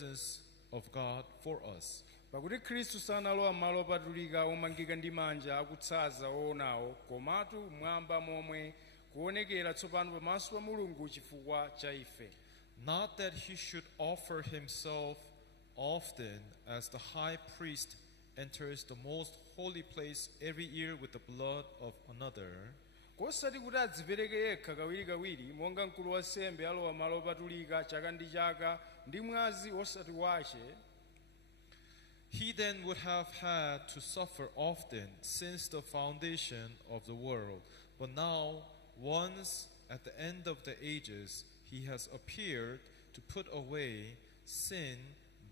presence of God for us. pakuti khristu sanalowa m'malo opatulika omangika ndi manja akutsaza oonawo komatu mmwamba momwe kuonekera tsopano pamaso pa mulungu chifukwa cha ife. Not that he should offer himself often, as the high priest enters the most holy place every year with the blood of another, kosati kuti adzipereke yekha kawirikawiri monga mkulu wa nsembe alowa malo opatulika chaka ndi chaka ndi mwazi osati wace. he then would have had to suffer often since the foundation of the world. But now, once at the end of the ages, he has appeared to put away sin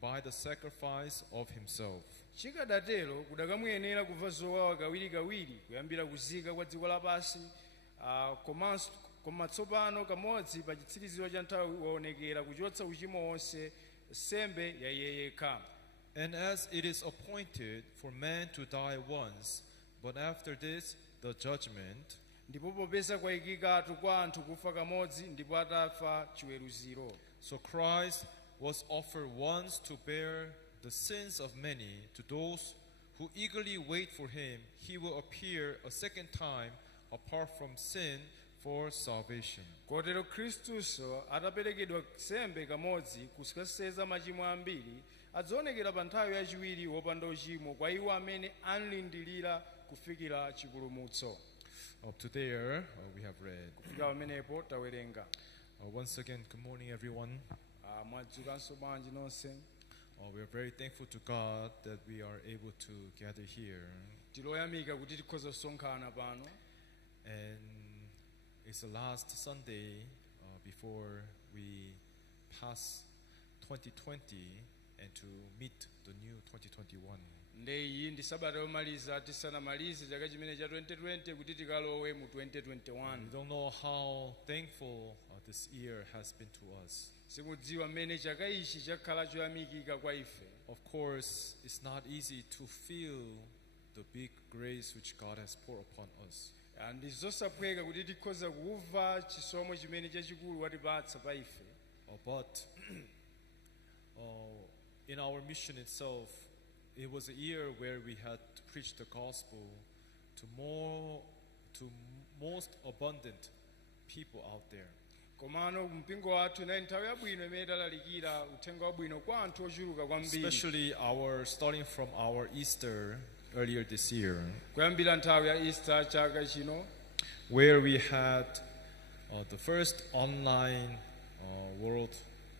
by the sacrifice of himself. chikadatero kudakamuyenera kuva zowawa kawirikawiri kuyambira kuzika kwa dziko lapansi, koma tsopano kamodzi pa chitsiriziro cha nthawi waonekera kuchotsa uchimo wonse nsembe ya iye yekha. And as it is appointed for man to die once, but after this the judgment, ndipo popeza kwayikikatu kwa anthu kufa kamodzi ndipo atafa chiweruziro. so Christ was offered once to bear the sins of many. To those who eagerly wait for him, he will appear a second time apart from sin for salvation. kotero khristuso ataperekedwa nsembe kamodzi kusakaseza machimo ambiri, adzaonekera pa nthawi yachiwiri wopanda uchimo kwa iwo amene analindirira kufikira chipulumutso. Up to there, we have read. kufika pamenepo tawerenga. Once again, good morning, everyone. mwadzukanso bwanji nonse. We are very thankful to God that we are able to gather here. tiloyamika kuti tikhoza kusonkhana pano. And it's the last Sunday before we pass 2020 and to meet the new 2021. ndeyi ndi sabata yomaliza tisanamalize chaka chimene cha 2020 kuti tikalowe mu 2021. We don't know how thankful this year has been to us. simudziwa mmene chaka ichi chakhala choyamikika kwa ife. Of course, it's not easy to feel the big grace which God has poured upon us. ndi zosaphweka kuti tikhoza kuva chisomo chimene chachikulu watipatsa pa ife. But in our mission itself, it was a year where we had to preach the gospel to most abundant people out there. komano mpingo wathu nayi nthawi yabwino imene talalikira uthenga wabwino kwa anthu ochuluka kwambiri. Especially starting from our Easter earlier this year, kuyambira nthawi ya Easter chaka chino, where we had the first online world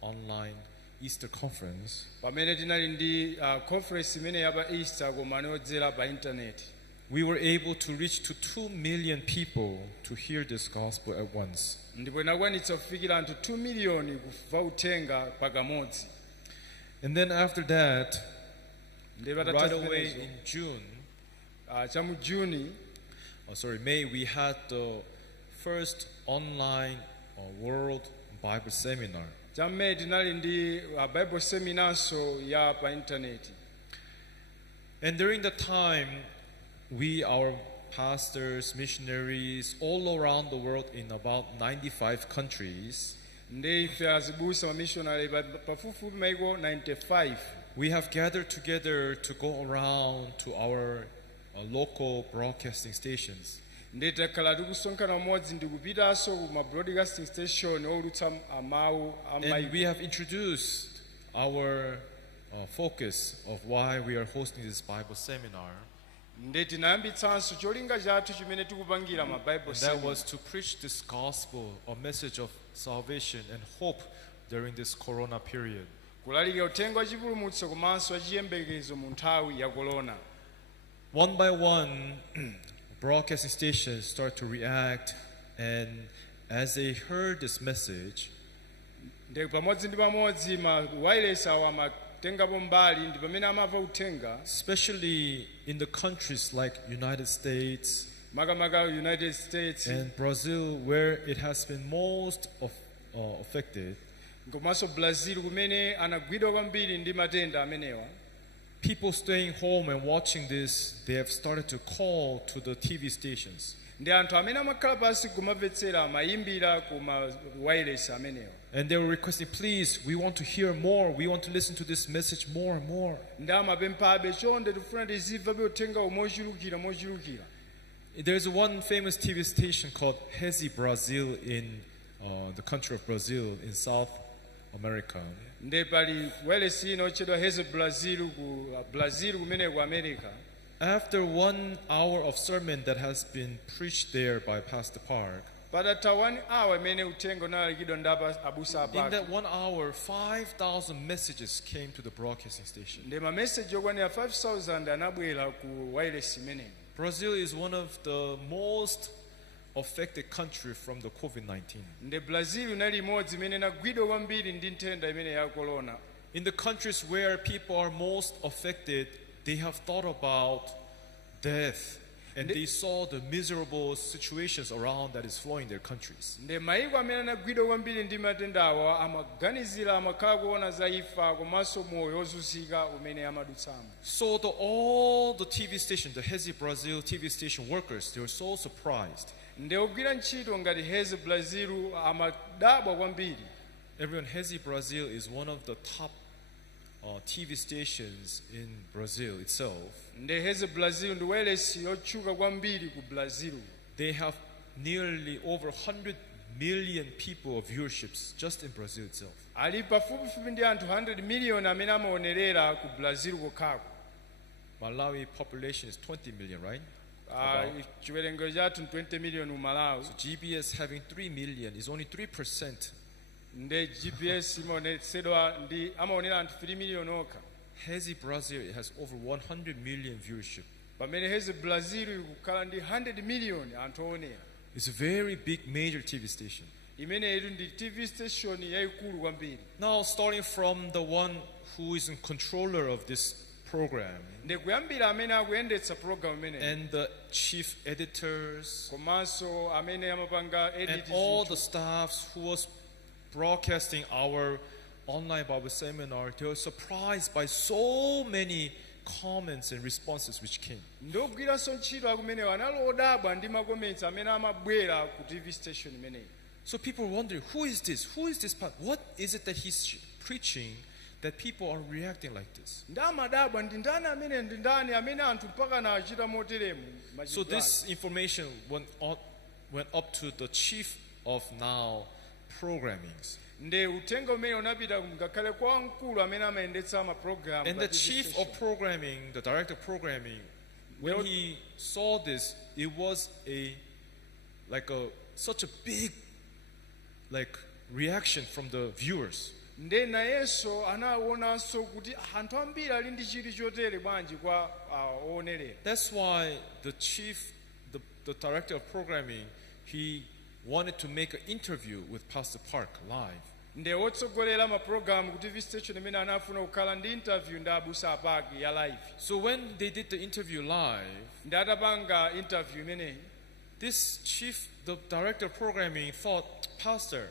online Easter conference. pamene tinali ndi conference imene ya pa Easter koma yodzera pa internet. We were able to reach to 2 million people to hear this gospel at once. ndipo inakwanitsa kufikira anthu 2 million kumva uthenga pakamodzi. And then after that, right right away in June, May, we had the first online World Bible Seminar. May tinali ndi Bible seminar so ya pa internet. And during the time, our pastors, missionaries, all around the world in about 95 countries, ife azibusa ma missionary pafupifupi maiko 95, we have gathered together to go around to our local broadcasting stations. takhala tikusonkhana umodzi ndi kupitanso ku ma broadcasting station olutsa mawu And we have introduced our focus of why we are hosting this Bible seminar. tinayambitsanso cholinga chathu chimene tikupangira ma Bible And that seminar. was to preach this gospel, a message of salvation and hope during this corona period. kulalika uthenga wa chipulumutso komanso achiyembekezo mu nthawi ya corona. One by one, broadcasting stations start to react, and as they heard this message, pamodzi ndi pamodzi ma wireless awa matengapo mbali ndi pamene amava uthenga, especially in the countries like United States makamaka United States and Brazil, where it has been most affected. komanso Brazil kumene anagwidwa kwambiri ndi matenda amenewa. People staying home and watching this, they have started to call to the TV stations. ndi anthu amene amakhala pansi kumamvetsera amayimbira kuma wireless amenewa. And they were requesting, please, we want to hear more. We want to listen to this message more and more. ndamapemphabe chonde tifuna tizimvabe uthengawo mochulukira. There's one famous TV station called Hezi Brazil in the country of Brazil in South America. nde pali welesi ino otchedwa Hezi Brazil ku Brazil kumene ku America. After 1 hour of sermon that has been preached there by Pastor Park, patatha 1 hour imene uthenga unalalikidwa ndi abusa in apake. that 1 hour, 5,000 messages came to the broadcasting station. nde mameseji okwanira 5,000 anabwera ku wireless imeneyi. Brazil is one of the most affected country from the COVID-19. nde Brazil inali imodzi imene inagwidwa kwambiri ndi nthenda imene ya corona. In the countries where people are most affected, they have thought about death and they saw the miserable situations around that is flowing in their countries. nde maiko amene anagwidwa kwambiri ndi matendawa amaganizira amakhala kuona za imfa komanso moyo ozunzika umene amadutsamo. So all the TV station, the Hezi Brazil TV station workers, they were so surprised. nde ogwira ntchito ngati Hezi Brazil amadabwa kwambiri. Everyone, Hezi Brazil is one of the top TV stations in Brazil itself. nde Hezi Brazil ndi welesi yotchuka kwambiri ku Brazil. They have nearly over 100 million people of viewerships just in Brazil itself. ali pafupifupi ndi anthu 100 million amene amaonerera ku Brazil kokhako. Malawi population is 20 million, right? chiwerengero chathu 20 million mu Malawi. So GBS having 3 million is only 3%. nde GPS amaonera anthu 3 million okha. Hezi Brazil has over 100 million viewership. pamene Hezi Brazil ikukhala ndi 100 million anthu oonera. It's a very big major TV station. imene ili ndi TV station yayikulu kwambiri. Now starting from the one who is in controller of this program nde kuyambira amene akuyendetsa program imeneyi and the chief editors komanso amene amapanga and edit all the staffs who was broadcasting our online Bible seminar, they were surprised by so many comments and responses which came. ndogwiranso ntchito akumenewo analodabwa ndi makomenti amene amabwera ku TV station imeneyi. So people were wondering, who is this? Who is this? What is it that he's preaching that people are reacting like this? ndamadabwa ndi ndani amene ndi ndani amene anthu mpaka nachita moteremu. So this information went up to the chief of now programmings. nde uthenga umene unapita ngakhale kwa mkulu amene amayendetsa ma program. And the chief of programming, the director of programming, when he saw this, it was such a big reaction from the viewers. nde nayenso anaonanso kuti anthu ambiri ali ndi chiti chotere bwanji kwa oonerera. That's why the chief, the director of programming, he wanted to make an interview with Pastor Park live. nde otsogolera ma program ku TV station imene anafuna kukhala ndi interview ndi abusa apake ya live. So when they did the interview live, ndi atapanga interview imeneyi, this chief, the director of programming, thought, Pastor,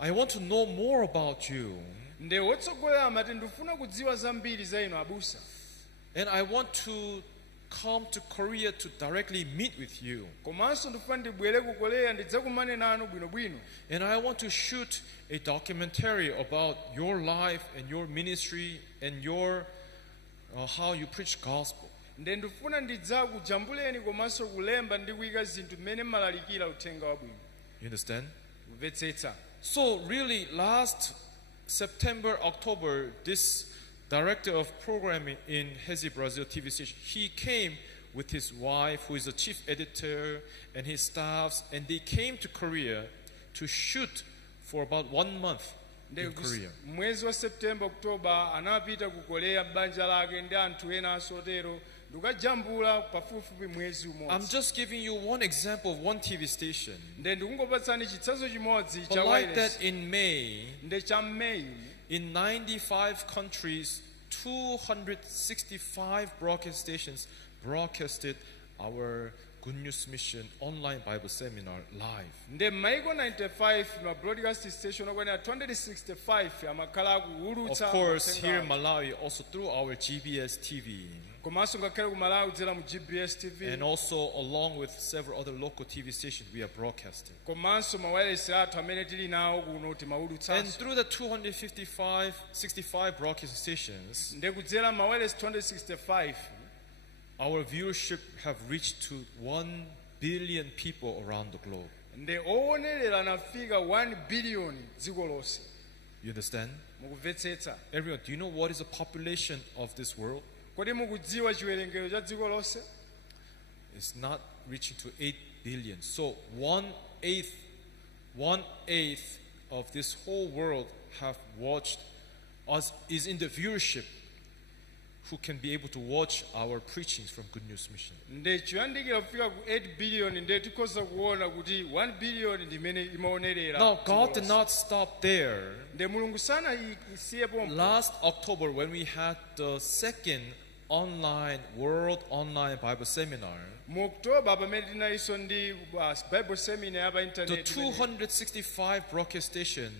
I want to know more about you. nde otsogolera amati ndifuna kudziwa zambiri za inu abusa. And I want to come to Korea to directly meet with you. komanso ndifuna ndibwere ku Korea ndidzakumane nanu bwinobwino. And I want to shoot a documentary about your life and your ministry and your how you preach gospel. nde ndifuna ndidzakujambuleni komanso kulemba ndi kuyika zinthu mmene mmalalikira uthenga wabwino. You understand? kumvetsetsa. So really last September, October, this director of programming in Hezi Brazil TV station, he came with his wife, who is the chief editor, and his staffs, and they came to Korea to shoot for about 1 month in Korea. mwezi wa September October anapita ku Korea banja lake ndi anthu ena asotero ndikajambula pafupifupi mwezi umodzi. I'm just giving you one example of one TV station. nde ndikungopatsani chitsanzo chimodzi But cha like wireless. that in May, nde cha May in 95 countries, 265 broadcast stations broadcasted our Goodnews mission online Bible seminar live. nde maiko 95 ma broadcast station okwanira 265 amakhala Of kuwulutsa. course, here in Malawi, also through our GBS TV. komanso ngakhale ku Malawi kudzera mu GBS TV and also along with several other local TV stations we are broadcasting. komanso mawayilesi athu amene tili nawo kuno And timaulutsanso through the 65 broadcast stations, nde kudzera mawayilesi 265 our viewership have reached to 1 billion people around the globe. nde owonerera anafika 1 billion dziko lonse. You understand? Mukumvetsetsa? Everyone, do you know what is the population of this world? Kodi mukudziwa chiwerengero cha dziko lonse? It's not reaching to 8 billion. So one eighth of this whole world have watched us, is in the viewership, who can be able to watch our preachings from Good News Mission. Nde chiyandikira kufika ku 8 billion nde tikhoza kuona kuti 1 billion ndi imene imaonerera. Now God did not stop there. Nde mulungu sana isiye pompo. Last October when we had the second World Online Bible Seminar, Mu October pamene tinaliso ndi Bible seminar pa the internet. 265 broadcast station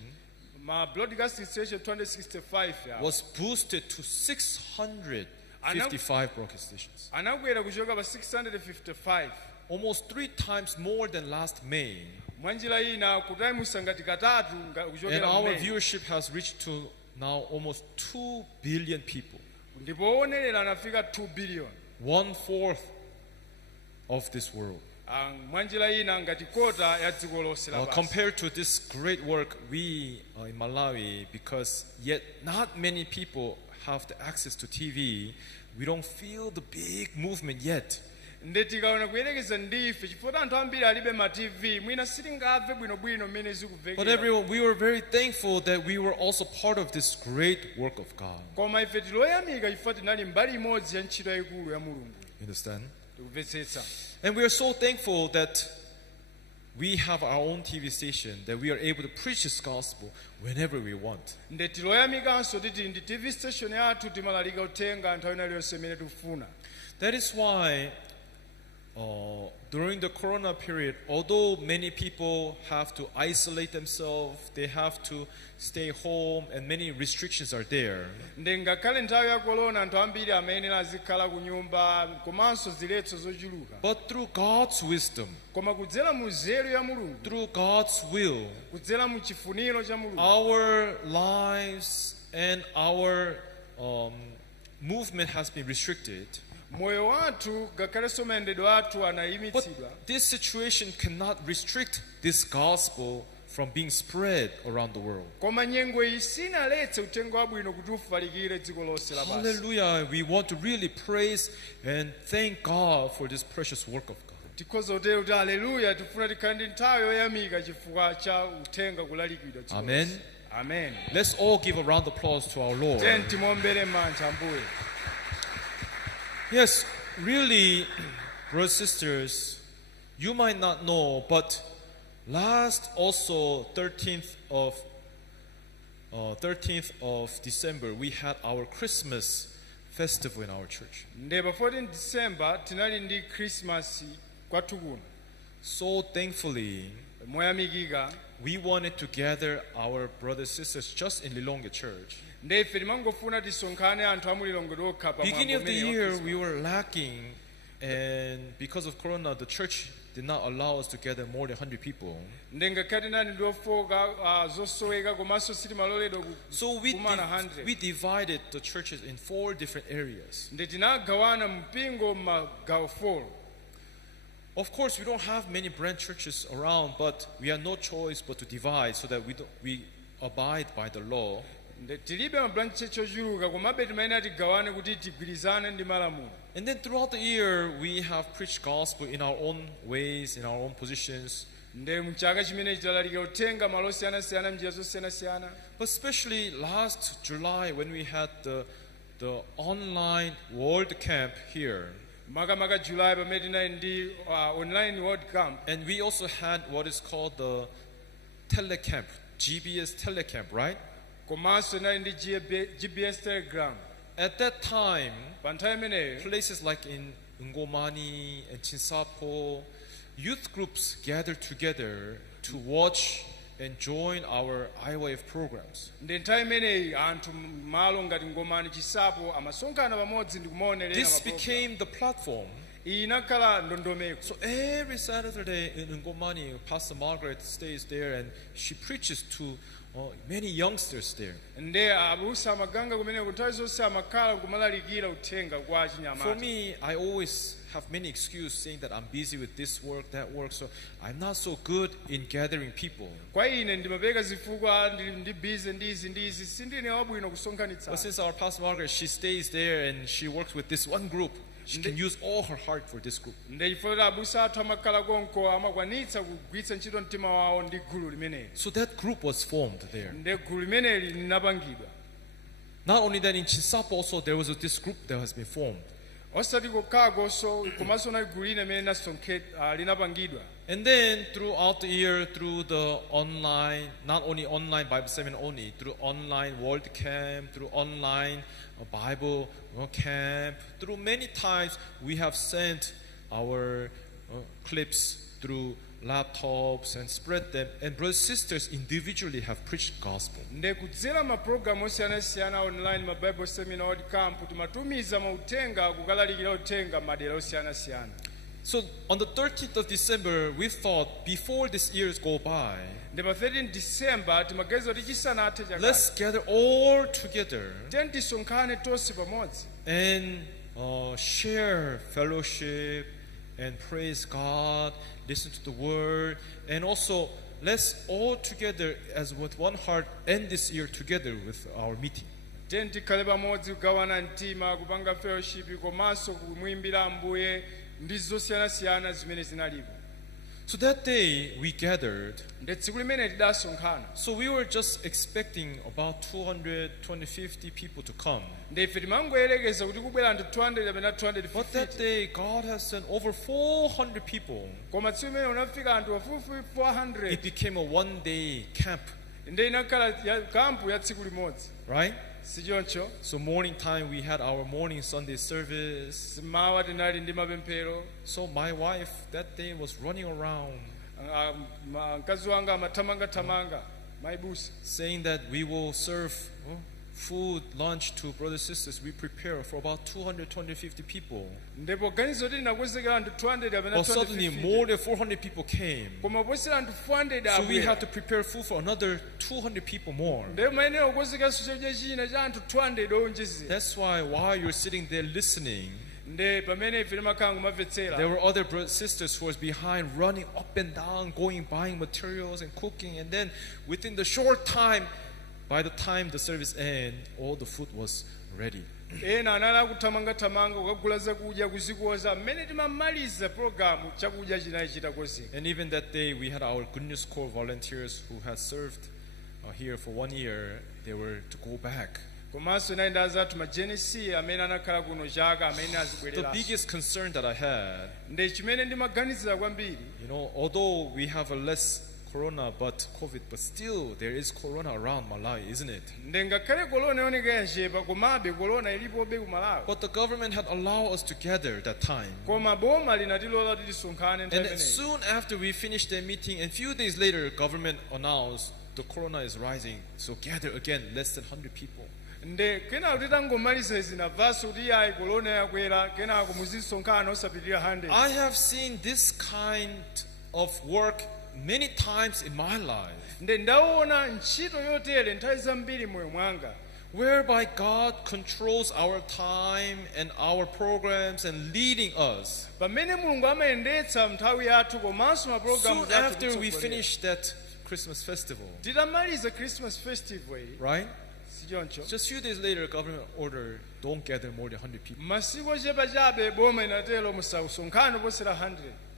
Ma broadcasting station 265 ya. was boosted to 655 broadcast stations. Anakwera kuchoka pa 655. Almost 3 times more than last May. Mwanjira ina kutaimusa ngati katatu And kuchokera our May. viewership has reached to now almost 2 billion people. Ndipo owonerera anafika 2 billion. 1/4 of this world. Mwanjira ina ngati kota ya dziko lonse lapansi. Compared to this great work we in Malawi, because yet not many people have the access to TV, we don't feel the big movement yet. Nde tikaona kuyerekeza ndife chifukwa anthu ambiri alibe ma TV mwina sitingabve bwinobwino mmene But zikuvekera. everyone, we were very thankful that we were also part of this great work of God. Koma ife tiloyamika chifukwa tinali mbali imodzi ya ntchito yayikulu ya Mulungu. You understand? Tikumvetsetsa. And we are so thankful that we have our own TV station, that we are able to preach this gospel whenever we want. Nde tiloyamikanso titi ndi TV station yathu timalalika uthenga nthawi iliyonse imene tikufuna. That is why during the corona period, although many people have to isolate themselves, they have to stay home, and many restrictions are there. Nde ngakhale nthawi ya corona anthu ambiri amayenera azikhala ku nyumba komanso ziletso zochuluka. But through God's wisdom, Koma kudzera mu nzeru ya Mulungu, through God's will, kudzera mu chifuniro cha Mulungu, our lives and our movement has been restricted. moyo wathu ngakhalenso mayendedwe athu But anayimitsidwa. this situation cannot restrict this gospel from being spread around the world. Koma nyengo iyi sinaletse uthenga wabwino kuti ufalikire dziko lonse lapansi. Hallelujah. We want to really praise and thank God for this precious work of God. Tikhoza kutero kuti haleluya tifuna tikhale ndi nthawi yoyamika chifukwa cha uthenga kulalikidwa dziko Amen. lonse. Amen. Let's all give a round of applause to our Lord. Tiyeni timombere mantha Ambuye. Yes, really, brothers and sisters, you might not know, but last also 13th of December, we had our Christmas festival in our church. Nde pa 14 December tinali ndi Christmas kwathu kuno. So thankfully, Moyamikika. we wanted to gather our brothers and sisters just in Lilongwe Church. Nde ife timangofuna tisonkhane anthu amulilongwe okha pa Beginning of the mwambo umene wa year, Christmas. we were lacking, and because of Corona, the church did not allow us to gather more than 100 people. Nde ngakhale tinali ndi ofoka zosoweka komanso sitimaloledwa So we kumana 100. divided the churches in 4 different areas. Nde tinagawana mpingo m'magawo 4. Of course, we don't have many branch churches around, but we had no choice but to divide so that we abide by the law. Nde tilibe mabranch church ochuluka komabe timayenera tigawane kuti tigwirizane ndi malamulo. And then throughout the year, we have preached gospel in our own ways, in our own positions. Nde mchaka chimene tilalalika uthenga malo osiyanasiyana m'njira zosiyanasiyana. But especially last July when we had the online world camp here. Makamaka July pamene tinali ndi online world camp. And we also had what is called the telecamp, GBS telecamp, right? Komanso tinali ndi GBS telegram. At that time, Pa nthawi imeneyo places like in Ngomani and Chinsapo, youth groups gathered together to watch and join our IYF programs. ndi nthawi imeneyi anthu malo ngati ngomani chisapo amasonkhana pamodzi ndi kumaonerera This maprogram. became the platform. iyi inakhala ndondomeko. So every Saturday in Ngomani, Pastor Margaret stays there and she preaches to many youngsters there. nde abusa amaganga kumeneko nthawi zonse amakhala kumalalikira uthenga kwa For achinyamata. me, I always have many excuses saying that I'm busy with this work, that work, so I'm not so good in gathering people. kwa ine ndimapeka zifukwa ndi busy ndi izi sindine wabwino But kusonkhanitsa. since our Pastor Margaret, she stays there and she works with this one group, she can use all her heart for this group. nde chifukwa abusa athu amakhala konko amakwanitsa kugwiritsa ntchito mtima wawo ndi gulu limeneli. So that group was formed there. nde gulu limeneli linapangidwa. Not only that, in Chisapo also there was this group that has been formed. osati kokhakonso komanso nali gulu lina limene linapangidwa. And then throughout the year, through the online, not only online Bible seminar only, through online World Camp, through online Bible camp, through many times we have sent our clips through laptops and spread them, and brothers and sisters individually have preached gospel. nde kudzera mapulogalamu osiyanasiyana online ma bible seminar world camp timatumiza mautenga kukalalikira uthenga madera osiyanasiyana. So on the 13th of December, we thought before this years go by, nde pa 13 December timaganiza kuti chisanathe chaka let's gather all together tiyeni tisonkhane tonse pamodzi and share fellowship and praise God, listen to the word, and also let's all together as with one heart end this year together with our meeting. tiyeni tikhale pamodzi kugawana mtima kupanga fellowship komanso kumwimbira Ambuye ndi zosiyanasiyana zimene zinalipo. So that day we gathered. nde tsiku limene tidasonkhana. So we were just expecting about 250 people to come. nde ife timangoyerekeza kuti kubwera anthu 200 kapena But that 250. day God has sent over 400 people. koma tsiku limene unafika anthu pafupifupi 400. It became a one-day camp, nde inakhala kampu ya tsiku limodzi. right? sichoncho So morning time we had our morning Sunday service. mawa tinali ndi mapemphero. So my wife that day was running around mkazi wanga amathamangathamanga maibusa saying that we will serve food, lunch to brothers and sisters. We prepare for about 200, 250 people. ndipo ganizo kuti linakonzekera anthu 200 kapena But suddenly 250. more than 400 people came. koma posera anthu 400 So we had abwera. to prepare food for another 200 people more. ndipo mayenera kukonzekanso chakudya china cha anthu 200 owonjezera. That's why while you're sitting there listening, nde pamene ife timakhala kumamvetsera there were other brothers and sisters who was behind running up and down, going, buying materials and cooking. And then within the short time, by the time the service ended, all the food was ready. ena anali akuthamangathamanga kukagula zakudya kuzikoza mmene timamaliza programu chakudya chinali chitakozeka. And even that day, we had our Goodnews Corps volunteers who had served here for 1 year. They were to go back. komanso inali ndi azathu ma Genesis amene anakhala kuno chaka amene The azibwerera. biggest concern that I had, nde chimene ndimaganizira kwambiri although we have a less corona but COVID, but still there is corona around Malawi, isn't it? nde ngakhale korona ioneka yachepa komabe korona ilipobe ku Malawi. But the government had allowed us to gather that time. koma boma linatilola kuti tisonkhane nthawi And imeneyi. soon after we finished the meeting, and few days later, government announced the corona is rising. So gather again, less than 100 people. nde kenako titangomaliza izi nabvaso kuti ayi korona yakwera kenako muzisonkhana osapitirira 100. I have seen this kind of work many times in my life, nde ndaona ntchito yotere nthawi zambiri moyo mwanga whereby God controls our time and our programs and leading us. pamene mulungu amayendetsa nthawi yathu komanso mapulogalamu Soon after we finished that Christmas festival, titamaliza Christmas festival iyi right? sichoncho Just a few days later, government ordered, don't gather more than 100 people. masiku ochepa chabe boma inatero musasonkhane posera 100.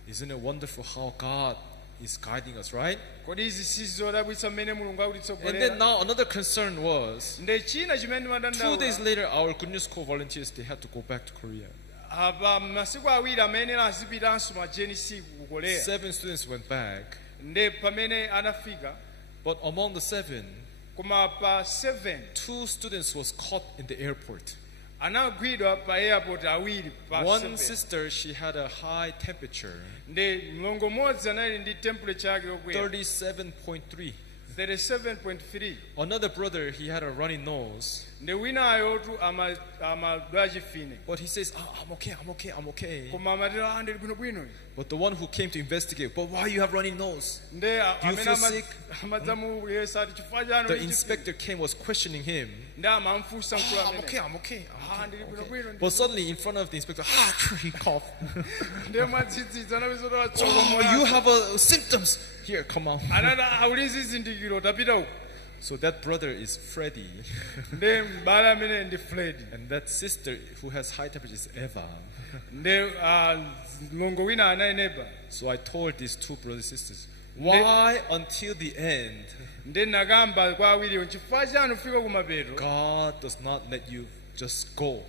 Isn't it wonderful how God is guiding us, right? kodi izi sizodabwitsa mmene mulungu And then akutitsogolera. now another concern was, nde china chimene 2 days ndimadandaula later, our Goodnews Corps volunteers, they had to go back to Korea. apa masiku awiri amenera azipitanso ma Genesis ku Korea. 7 students went back, nde pamene anafika but among the 7, koma pa 7 2 students was caught in the airport. anagwidwa pa airport awiri pa One 7. sister, she had a high temperature, nde mlongo mmodzi anali ndi temperature yake yokwera 37.3. 37.3 Another brother, he had a runny nose. nde winayo tu amadwa chifine But he says, I'm okay. koma amatera ndili bwinobwino. But the one who came to investigate, but why you have runny nose? Nde Do you feel sick? amadzamuyesa ati chifukwa chanu The inspector came, was questioning him. nde amamfunsa mkulu I'm amene. okay. ndili bwinobwino. But suddenly in front of the inspector, he coughed. nde mwadzidzidza napezota Oh, watsoka you have symptoms. Here, come on. anata aulizi zizindikiro tapita uku. So that brother is Freddie. nde mbale amene ndi Fred. And that sister who has high temperature is Eva. nde mlongo wina anayeneba. So I told these two brothers and sisters, why until the end nde nakamba kwa awiriwo chifukwa chanu fika kumapeto God does not let you just go?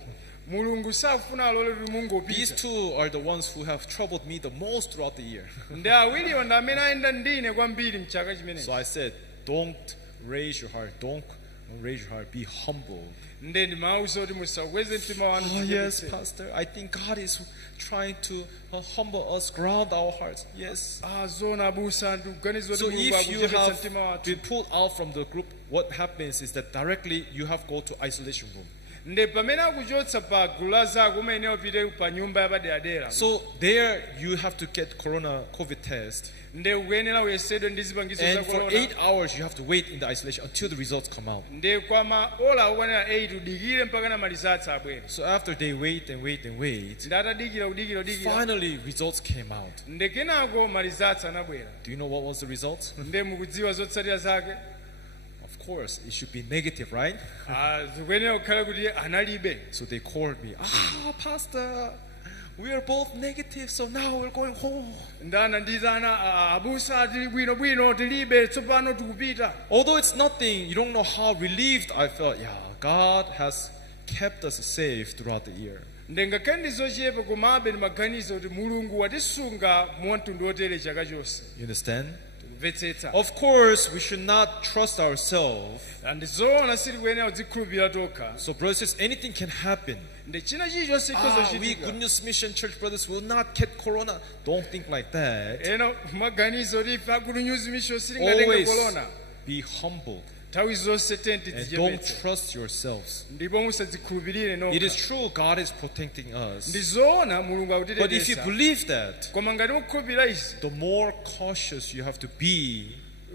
mulungu safuna alole kuti These mungopita. two are the ones who have troubled me the most throughout the year. nde awiriwo ndi amene ayenda ndine kwambiri mchaka So chimenechi. I said, don't raise your heart. Don't raise your heart. Be humble. nde ndimawuza kuti musakweze mtima wanu. Oh, yes, Pastor. I think God is trying to humble us, ground our hearts. Yes. zona abusa ndikuganiza So kuti mulungu if you akuchepetsa have mtima wathu. been pulled out from the group, what happens is that directly you have to go to isolation room. nde pamene akuchotsa pa gulu la zako umene upite pa nyumba yapaderadera. So there you have to get COVID test. nde ukuyenera uyesedwe ndi zipangizo za And for corona. 8 hours you have to wait in the isolation until the results come out. nde kwa maola okwanira 8 udikire mpaka na malizatsi abwere. So after they wait, nde atadikira kudikira. finally results came out. nde kenako malizatsi anabwera. Do you know what was the results? nde mukudziwa zotsatira zake. Of course, it should be negative, right? zikuyenera kukhala kuti analibe. So they called me. Pastor, we are both negative, so now we're going home. ndanandizana abusa tili bwinobwino tilibe tsopano tikupita. Although it's nothing, you don't know how relieved I felt. Yeah, God has kept us safe throughout the year. nde ngakhale ndi zochepa komabe ndimaganiza kuti mulungu watisunga mwamtundu wotere chaka chonse. You understand? tikumvetsetsa. Of course, we should not trust ourselves. ndizoona sitikuyenera kudzikhulupirira tokha. So, brothers and sisters, anything can happen. nde china chilichonse We chikhozochitika. Goodnews Mission Church brothers will not get corona. Don't think like that. ena maganizo kuti ife Good News Mission silingatenge Always corona. be humble nthawi zonse tenti and don't tichepetse. trust yourselves. ndipo musadzikhulupirire It is nokha. true God is protecting us. ndizoona mulungu But if you akutiteteza. believe that, koma ngati mukhulupirira izi the more cautious you have to be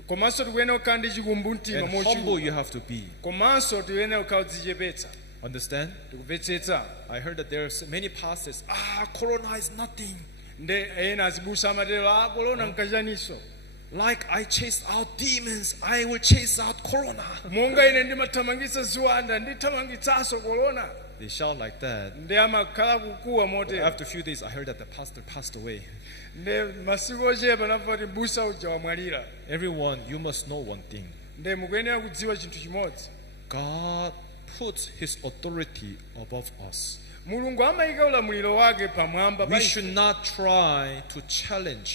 komanso tikuyenera kukhala ndi chikumbu mtima and humble mochuluka. you have to be. komanso tikuyenera kukhala kudzichepetsa. Understand? tikumvetsetsa. I heard that there are many pastors, corona is nothing. nde ena azibusa amatero korona nkachaniso. Like I chased out demons, I will chase out corona. monga ine ndimathamangitsa ziwanda ndithamangitsanso korona. They shout like that. nde amakhala kukuwa motero. After a few days, I heard that the pastor passed away. nde masiku ochepa napfa kuti busa uja wamwalira. Everyone, you must know one thing. nde mukuyenera kudziwa chinthu chimodzi. God puts his authority above us. mulungu amayika ulamuliro wake pamwamba pa We ife. should not try to challenge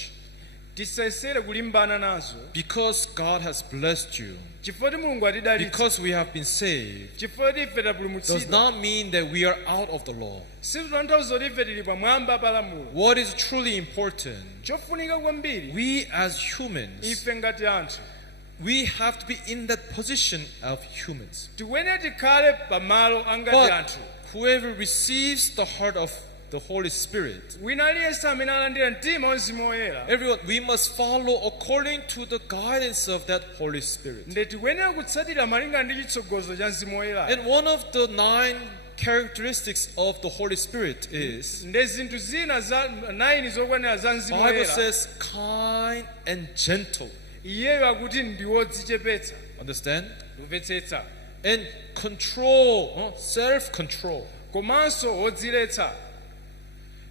tisayesere kulimbana nazo. because God has blessed you, chifukwa kuti mulungu atidalitsa. because we have been saved, chifukwa kuti ife does tapulumutsidwa. not mean that we are out of the law. sizikutanthauza kuti ife tili pamwamba pa lamulo. What is truly important, chofunika kwambiri we as humans, ife ngati anthu we have to be in that position of humans. tikuyenera tikhale pamalo angati But anthu. whoever receives the heart of the Holy Spirit, wina aliyense amene alandira mtima wa mzimu woyera. everyone, we must follow according to the guidance of that Holy Spirit. nde tikuyenera kutsatira malingana ndi chitsogozo cha mzimu woyera. And one of the 9 characteristics of the Holy Spirit is, nde zinthu zina za 9 zokwanira za mzimu Bible woyera. says, kind and gentle. iyeyo akuti ndi wodzichepetsa. Understand? kumvetsetsa. And control, self-control. komanso wodziletsa.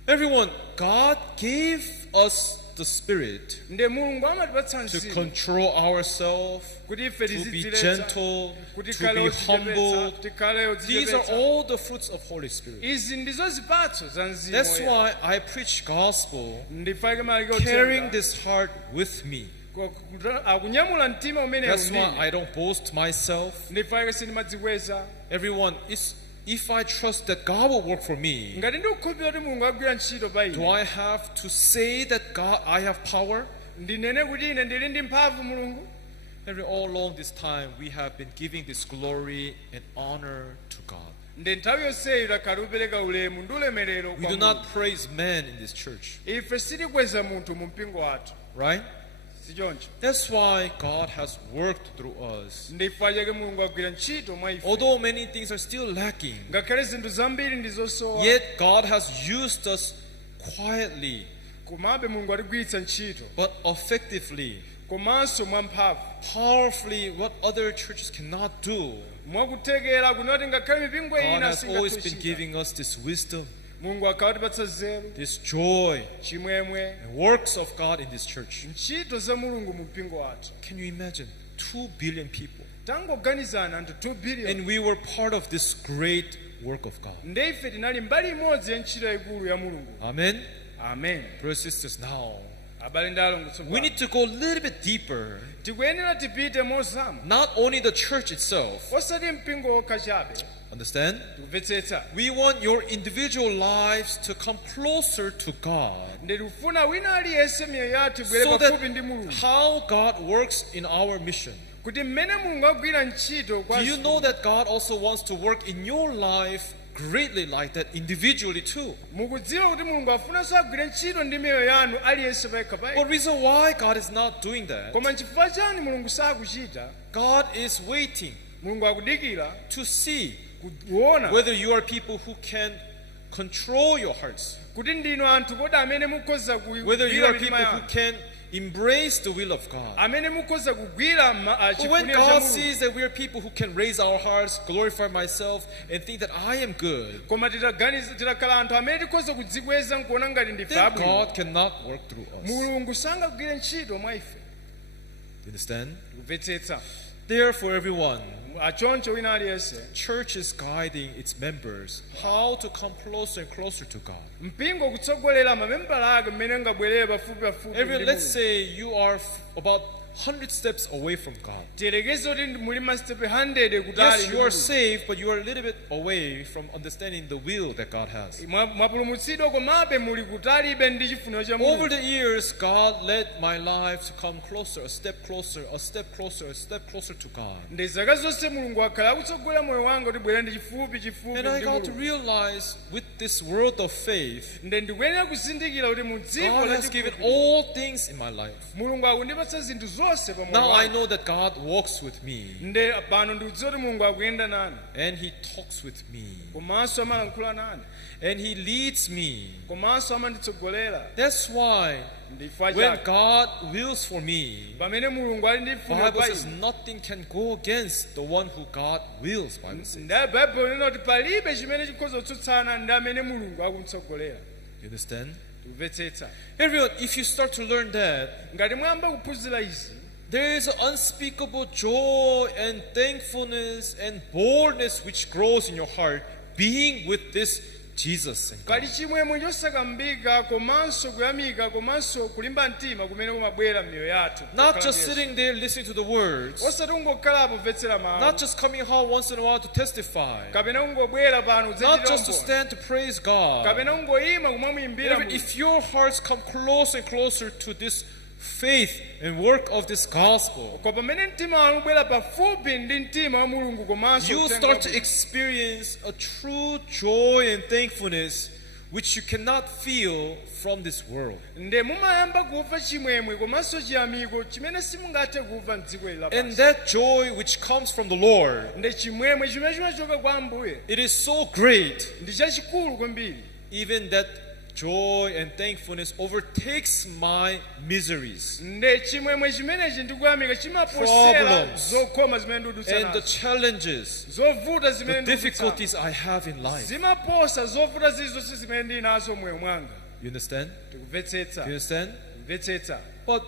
Everyone, God gave us the Spirit nde mulungu amatipatsa to mzimu control ourselves, kuti ife to be tizidziletsa. gentle, kuti to tikhale be odzichepetsa. humble. tikhale These are odzichepetsa. all the fruits of Holy Spirit. izi ndizo zipatso za mzimu That's woyera. why I preach gospel, ndifake malike carrying othenga. this heart with me. akunyamula mtima umene That's why undine. I don't boast myself. ndifake sindimadzikweza. Everyone, if I trust that God will work for me, ngati ndikukhulupirira kuti mulungu agwira ntchito pa do ine. I have to say that God, I have power? ndinene kuti ine ndili ndi mphamvu mulungu. All along this time, we have been giving this glory and honor to God. nde nthawi yonseyi takhala tikupereka ulemu ndi ulemerero We kwa do Mulungu. not praise men in this church, ife sitikweza munthu mu mpingo wathu right? sichoncho. That's why God has worked through us. ndifukwa chake mulungu agwira ntchito mwa ife Although many things are still lacking, ngakhale zinthu zambiri ndi zosowa yet God has used us quietly komabe mulungu atigwiritsa ntchito but effectively, komanso mwamphamvu powerfully, what other churches cannot do. mwakuthekera kunoti ngakhale mipingo God ina has always been singathe giving us this wisdom, mulungu akhala atipatsa nzeru this joy, chimwemwe and works of God in this church. ntchito za mulungu mu mpingo wathu. Can you imagine? 2 billion people. tangoganizana anthu 2 billion And we were part of this great work of God. nde ife tinali mbali imodzi ya ntchito yayikulu ya mulungu. Amen? amen. Brothers and sisters, now abale ndi alongo we need to go a little bit deeper. tikuyenera tipite mozama Not only the church itself, osati mpingo okha chabe. understand? tikumvetsetsa We want your individual lives to come closer to God, nde tikufuna wina aliyense miyoyo yathu ibwere so pafupi ndi that mulungu how God works in our mission. kuti mmene mulungu agwira ntchito kwa Do you know that God also wants to work in your life greatly like that individually too? mukudziwa kuti mulungu afunanso agwire ntchito ndi miyoyo yanu aliyense payekha But payekha. reason why God is not doing that, koma nchifukwa chani mulungu sakuchita? God is waiting mulungu akudikira to see kuona whether you are people who can control your hearts, kuti ndinu anthu kodi amene mukhoza whether you kugwira are mitima people who yanu, can embrace the will of God. amene mukhoza kugwira But when chifuniro cha God mulungu. sees that we are people who can raise our hearts, glorify myself, and think that I am good, koma titakhala anthu amene tikhoza kudzikweza nkuona ngati ndife then abwino, God cannot work through us. mulungu sangagwire ntchito mwa ife. You understand? kumvetsetsa Therefore, everyone, achoncho wina aliyense church is guiding its members how to come closer and closer to God. mpingo kutsogolera mamembala ake mmene ngabwerere pafupi pafupi ndi Everyone, let's mulungu. say you are about 100 steps away from God. tiyerekeze kuti muli mastepe 100 kutali Yes, ndi you are mulungu. saved, but you are a little bit away from understanding the will that God has. mwapulumutsidwa komabe muli kutalibe ndi chifuniro cha Over mulungu. the years, God led my life to come closer, a step closer, a step closer, a step closer to God. ndi zaka zonse mulungu akhala akutsogolera moyo wanga kuti bwera ndi chifupi And I ndi got to mulungu. realize with this world of faith, nde ndikuyenera kuzindikira kuti mu dziko God la has given chifupi all things in my life. mulungu akundipatsa zinthu zonse pa moyo Now I wanga. know that God walks with me nde pano ndikudziwa kuti mulungu akuyenda nane and He talks with me komanso amalankhula nane and He leads me. komanso amanditsogolera. That's why ndifukwa when chake God wills for me, pamene mulungu ali ndi funiro Bible pa says ine, nothing can go against the one who God wills. Bible says. nda baibulo linena kuti palibe chimene chikhoza kutsutsana ndi amene mulungu akumtsogolera. You understand? kumvetsetsa Everyone, if you start to learn that, ngati mwamba kuphunzira izi there is an unspeakable joy and thankfulness and boldness which grows in your heart, being with this Jesus and God. pali chimwemwe chosakambika komanso kuyamika komanso kulimba mtima kumene kumabwera m'miyoyo yathu. Not just sitting there listening to the words, osati ungokhalapo kumvetsera not mawu just coming home once in a while to testify, kapena ungobwera pano not just to udzachita stand to praise God. kapena ungoyima kumwamuyimbira Everyone, if your hearts come closer and closer to this faith and work of this gospel, ko pamene mtima wanu ubwera pafupi ndi mtima wa mulungu komanso you uthenga start to wabwino, experience a true joy and thankfulness which you cannot feel from this world. nde mumayamba kumva chimwemwe komanso chiyamiko chimene simungathe kumva mdziko ili And lapansi. that joy which comes from the Lord, nde chimwemwe chimene chimachoka kwa Ambuye it is so great, ndi chachikulu kwambiri, even that joy and thankfulness overtakes my miseries nde chimwemwe chimenechi ndi kuyamika chimaposera Problems. zokhoma zimene ndidutsa and the nazo, challenges, zovuta the zimene ndidutsa difficulties I have in life. zimaposa zovuta zilizonse zimene ndili nazo moyo mwanga. You understand? tikumvetsetsa You understand? kumvetsetsa But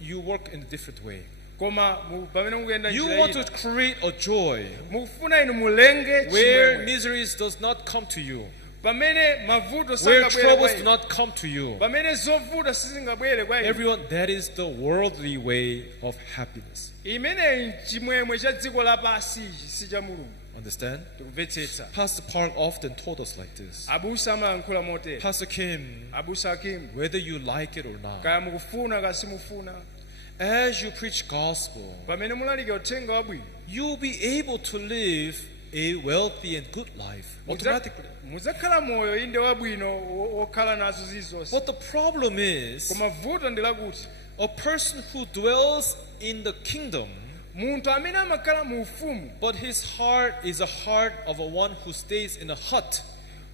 you work in a different way. koma pamene mukuyenda You njira want ina, to create a joy mukufuna inu mulenge where chimwemwe miseries does not come to you, pamene mavuto where sangabwere kwa troubles do inu, not come to you. pamene zovuta sizingabwere kwa inu. Everyone, that is the worldly way of happiness. imeneyi chimwemwe cha dziko lapansi ichi si cha mulungu. Understand? tikumvetsetsa Pastor Park often told us like this. abusa amalankhula motere, Pastor Kim, abusa Kim, whether you like it or not, kaya mukufuna kaya simufuna, as you preach gospel, pamene mulalika uthenga wabwino you'll be able to live a wealthy and good life automatically. mudzakhala moyo inde wabwino wokhala nazo zizonse. But the problem is, Koma vuto ndi lakuti a person who dwells in the kingdom, munthu amene amakhala mu ufumu but his heart is a heart of a one who stays in a hut.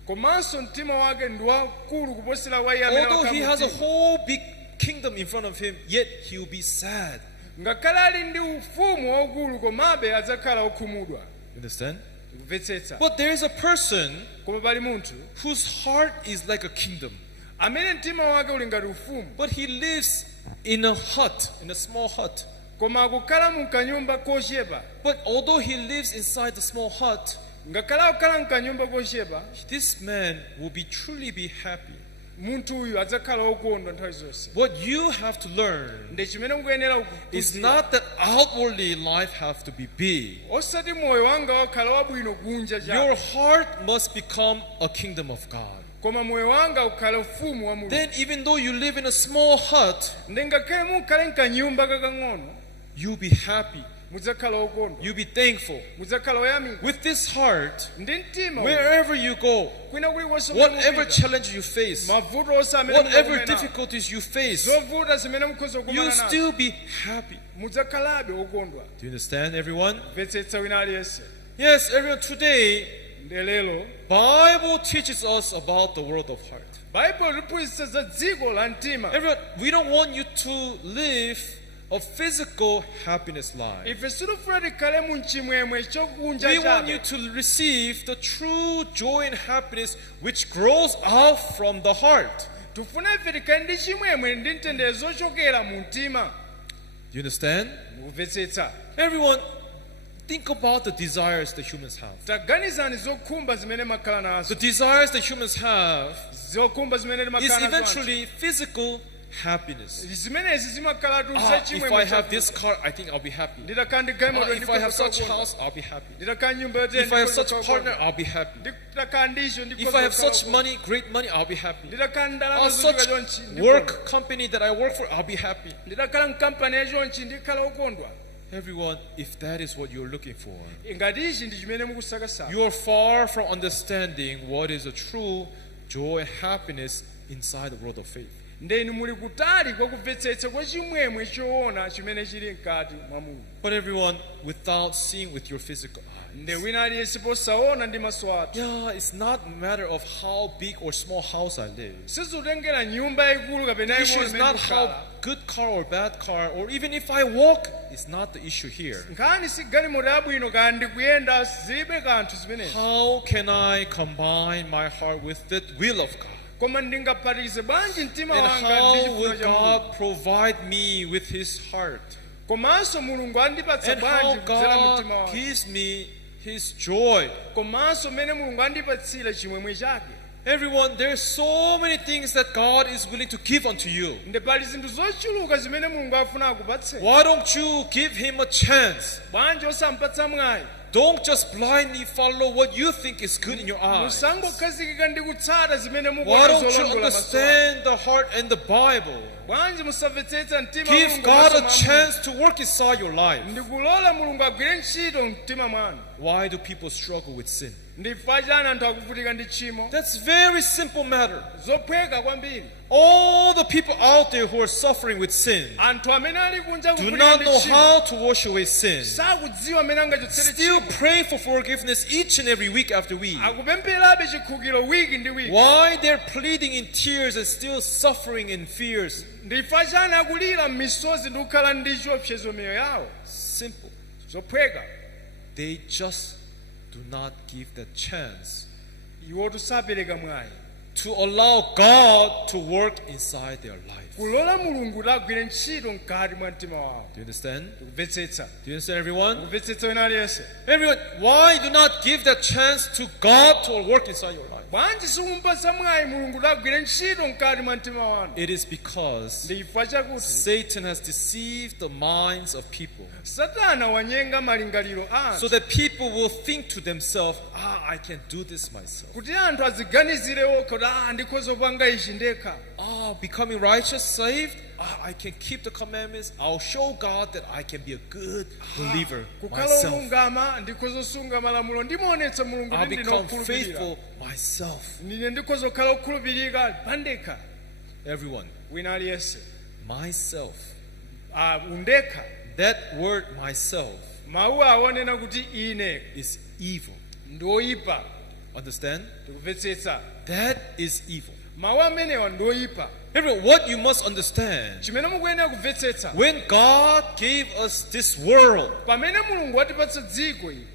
komanso mtima wake ndi wakulu kuposera wa iye amene Although he has a wakhala whole big kingdom in front of him, yet he will be sad. ngakhale ali ndi ufumu waukulu komabe adzakhala okhumudwa. You understand? Kumvetsetsa. But there is a person Koma pali munthu whose heart is like a kingdom, amene mtima wake uli ngati ufumu but he lives in a hut, in a small hut. koma akukhala mu kanyumba kochepa. But although he lives inside the small hut, ngakhale akukhala mu kanyumba kochepa this man will truly be happy. munthu uyu adzakhala okondwa nthawi zonse. What you have to learn ndi chimene mukuyenera is kuphunzira. not that outwardly life has to be big. osati moyo wanga wakhala wabwino kunja Your cha heart must become a kingdom of God. koma moyo wanga ukhala ufumu wa mulungu. Then even though you live in a small hut, ndi ngakhale mukhale mkanyumba kakang'ono you'll be happy. mudzakhala okondwa, You'll be thankful. mudzakhala oyamika. With this heart, ndi mtima wherever you go, kwina kulikonse whatever mupita, challenge you face, mavuto onse amene whatever mukumana nawo, difficulties you face, zovuta zimene mukhoza you'll kukumana nazo still be happy. mudzakhalabe okondwa. Do you understand, everyone? mvetsetsa wina aliyense. Yes, everyone. Today, ndi lero Bible teaches us about the world of heart. baibulo liphunzitsa za dziko la mtima. Everyone, we don't want you to live a physical happiness life. ife sitifuna tikhale mu chimwemwe chokunja We want you chabe. to receive the true joy and happiness which grows out from the heart. tifuna ife tikhale ndi chimwemwe ndi mtendere zochokera mu mtima. Do you understand? mumvetsetsa. Everyone, think about the desires that humans have. taganizani zokhumba zimene makhala nazo. The desires that humans have zokhumba zimene is timakhala nazo eventually physical happiness. zimenezi zimakhala If zachimwemwe I have this car, I think I'll be happy. nditakhala ndi galimoto If I have such house, I'll be happy. nditakhala nyumba yote If I have such partner, I'll be happy. nditakhala ndicho If I have such money, great money, I'll be happy. nditakhala ndalama Or zochuluka such chonchi work company that I work for, I'll be happy. nditakhala mkampani yachonchi ndikhala okondwa. Everyone, if that is what you're looking for, ngati ichi ndi chimene mukusakasaka you are far from understanding what is a true joy and happiness inside the world of faith. ndeni muli kutali kwa kumvetsetsa kwa chimwemwe choona chimene chili mkati mwa Mulungu. But everyone, without seeing with your physical nde eyes, wina aliyense posaona ndi maso athu. yeah, it's not a matter of how big or small house I live. sizitengera nyumba yayikulu kapena The issue yaying'ono is imene not how tikukhala. good car or bad car, or even if I walk, it's not the issue here. nkhani si galimoto yabwino kaya ndikuyenda zilibe kanthu zimenezi. How can I combine my heart with the will of God? koma ndingaphatikize bwanji mtima And wanga ndi how chifuniro will cha Mulungu. God provide me with His heart? komanso mulungu andipatsa And how bwanji kudzera mu mtima God wanga. gives me His joy. komanso mmene mulungu andipatsira chimwemwe chake. Everyone, there's so many things that God is willing to give unto you. nde pali zinthu zochuluka zimene mulungu afuna akupatseni. Why don't you give Him a chance? bwanji osampatsa mwayi. Don't just blindly follow what you think is good in your eyes. musangokhazikika ndi kutsata zimene Why mukuona don't you zolondola maso anu. understand the heart and the Bible? bwanji musamvetsetsa mtima Give Mulungu God a maso mwanu. chance to work inside your life. ndikulola mulungu agwire ntchito mtima mwanu. Why do people struggle with sin? ndifa chani anthu akuvutika ndi tchimo. That's very simple matter. zophweka kwambiri. All the people out there who are suffering with sin anthu amene ali kunja do kuvutika not ndi know tchimo how to wash away sin. sakudziwa amene angachotsere Still tchimo. pray for forgiveness each and every week after week. akupempherabe chikhululukiro wiki ndi wiki. Why they're pleading in tears and still suffering in fears? ndifa chani akulira m'misozi ndi kukhala ndi chiopsezo miyoyo yawo. Simple. zophweka. They just do not give that chance iwotu sapereka mwayi. to allow God to work inside their lives. kulola mulungu kuti agwire ntchito mkati mwa mtima wawo. Do you understand? kumvetsetsa. Do you understand, everyone? kumvetsetsa wina aliyense. Everyone, why do not give that chance to God to work inside your life? bwanji sikumpatsa mwayi mulungu kuti agwire ntchito mkati mwa mtima wanu. It is because ndifa chakuti Satan has deceived the minds of people satana wanyenga malingaliro a so anthu that people will think to themselves, I can do this myself. kuti anthu aziganizire okha kuti la ndikhoza kupanga ichi ndekha. Becoming righteous, saved, I can keep the commandments. I'll show God that I can be a good believer Kukhala myself. olungama ndikhoza kusunga malamulo ndimuonetsa Mulungu I'll kuti become ndinokhulupirira. faithful myself. Nine ndikhoza kukhala okhulupirika pandekha. Everyone, Wina aliyense. myself. Undekha. That word myself Mawu aonena kuti ine is evil. ndoyipa. Understand? Tikumvetsetsa. That is evil. Mawu amenewa ndoyipa. Everyone, what you must understand, Chimene mukuyenera kumvetsetsa. when God gave us this world, Pamene Mulungu watipatsa dziko ili.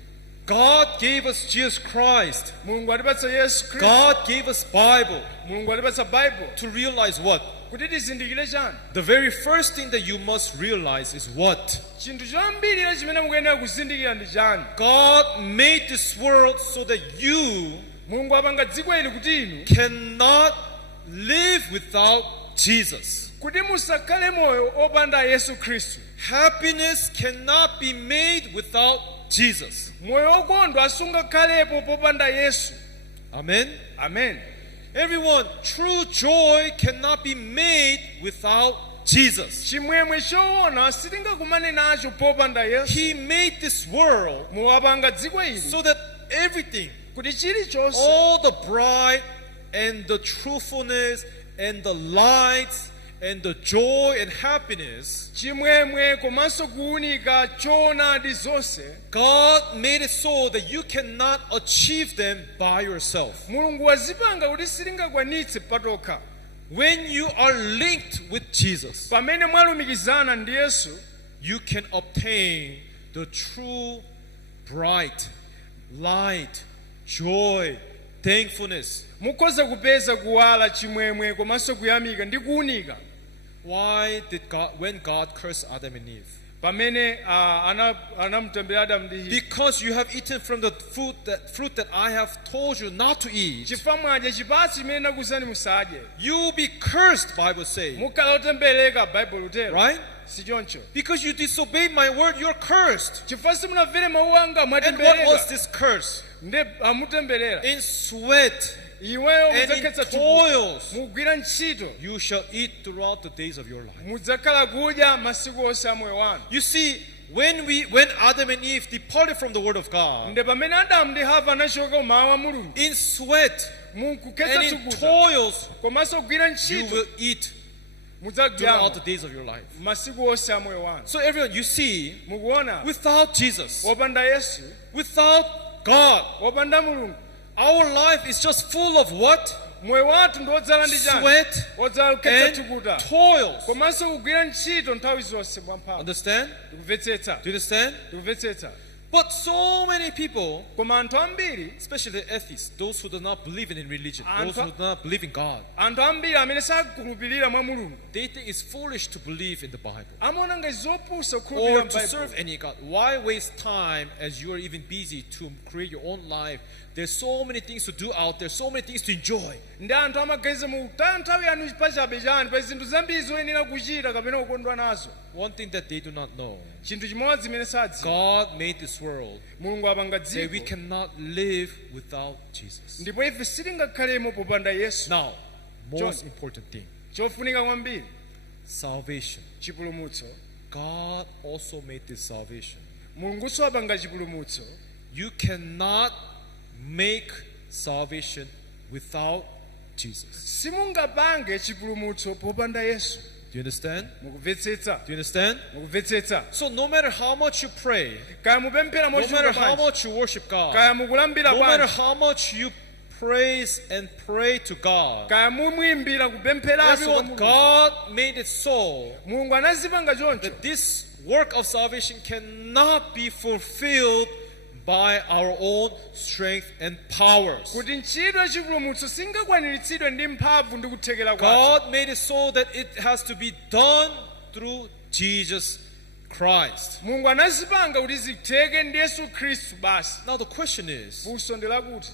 God gave us Jesus Christ. Mulungu watipatsa Yesu Khristu. God gave us Bible Mulungu watipatsa Bible. to realize what? Kuti tizindikire chani. The very first thing that you must realize is what? Chinthu choyambirira chimene mukuyenera kuzindikira ndi chani. God made this world so that you Mulungu apanga dziko ili kuti inu cannot live without Jesus. kuti musakhale moyo opanda Yesu Khristu. Happiness cannot be made without Jesus. Moyo okondwa asungakhalepo popanda Yesu. Amen. Amen. Everyone, true joy cannot be made without Jesus. Chimwemwe choona sitingakumane nacho popanda Yesu. He made this world Muwapanga dziko ili so that everything, kuti chilichonse, all the bright and the truthfulness and the lights and the joy and happiness, chimwemwe komanso kuunika choonadi zonse, God made it so that you cannot achieve them by yourself. Mulungu wazipanga kuti sitingakwanitse patokha. When you are linked with Jesus, Pamene mwalumikizana ndi Yesu, you can obtain the true bright light, joy, thankfulness. mukhoza kupeza kuwala, chimwemwe komanso kuyamika ndi kuunika. Why did God, when God cursed Adam and Eve? Pamene anamutembera Adamu ndi Eva. Because you have eaten from the fruit that I have told you not to eat, Chifukwa mwadya chipatso chimene nakuwuzani musadye. you will be cursed, Bible says. Mukhala otembereka, Bible lutero. Right? Si choncho. Because you disobeyed my word, you're cursed. Chifukwa simunamvere mawu anga And what was mwatembereka. this curse? Nde amutemberera. In sweat Iweyo and in mudzakhetsa toils mugwira ntchito. you shall eat throughout the days of your life. Mudzakhala kudya masiku onse a moyo wanu. You see, when Adam and Eve departed from the word of God, Nde pamene Adamu ndi Hava anachoka kumawu a Mulungu, in sweat mukukhetsa and in tsukuta toils komanso kugwira you ntchito will eat mudzadya throughout the days of your life. masiku onse a moyo wanu. So everyone, you see, Mukuona, without Jesus, wopanda Yesu, without God, wopanda Mulungu, our life is just full of what? moyo wathu ndi wodzala ndi chani? Sweat Wodzala kukhetsa and tsukuta toils. komanso kugwira ntchito nthawi zonse mwamphamvu. Understand? Tikumvetsetsa. Do you understand? Tikumvetsetsa. But so many people, Koma anthu ambiri, especially the atheists, those who do not believe in religion, those Anthu- who do not believe in God, anthu ambiri amene sakhulupirira mwa Mulungu, they think it's foolish to believe in the Bible amaona ngati zopusa or kukhulupirira to serve m'Baibulo. any God. Why waste time as you are even busy to create your own life? There's so many things to do out there, so many things to enjoy. Ndi anthu amaganiza mutaya nthawi yanu pachabe chani pa zinthu zambiri zoyenera kuchita kapena kukondwa nazo. One thing that they do not know, Chinthu chimodzi chimene sadziwa, God made this world Mulungu apanga that we dziko cannot live without Jesus. ndipo ife sitingakhalemo popanda Yesu. Now, most John. important thing, Chofunika kwambiri salvation. chipulumutso. God also made this salvation. Mulungunso apanga chipulumutso. You cannot make salvation without Jesus. Simungapange chipulumutso popanda Yesu. Do you understand? Mukumvetsetsa. Do you understand? Mukumvetsetsa. So no matter how much you pray, Kaya mupemphera no matter mochuluka how bwanji, much you worship God, kaya mukulambira no matter bwanji, how much you praise and pray to God, kaya mumuimbira kupempheranso kwa everyone, Mulungu. God made it so Mulungu anazipanga choncho that this work of salvation cannot be fulfilled by our own strength and powers. kuti ntchito ya chipulumutso singakwaniritsidwe ndi mphamvu ndi kuthekera kwake. God made it so that it has to be done through Jesus Christ. Mulungu anazipanga kuti zitheke ndi Yesu Khristu basi. Now the question is, Funso ndi lakuti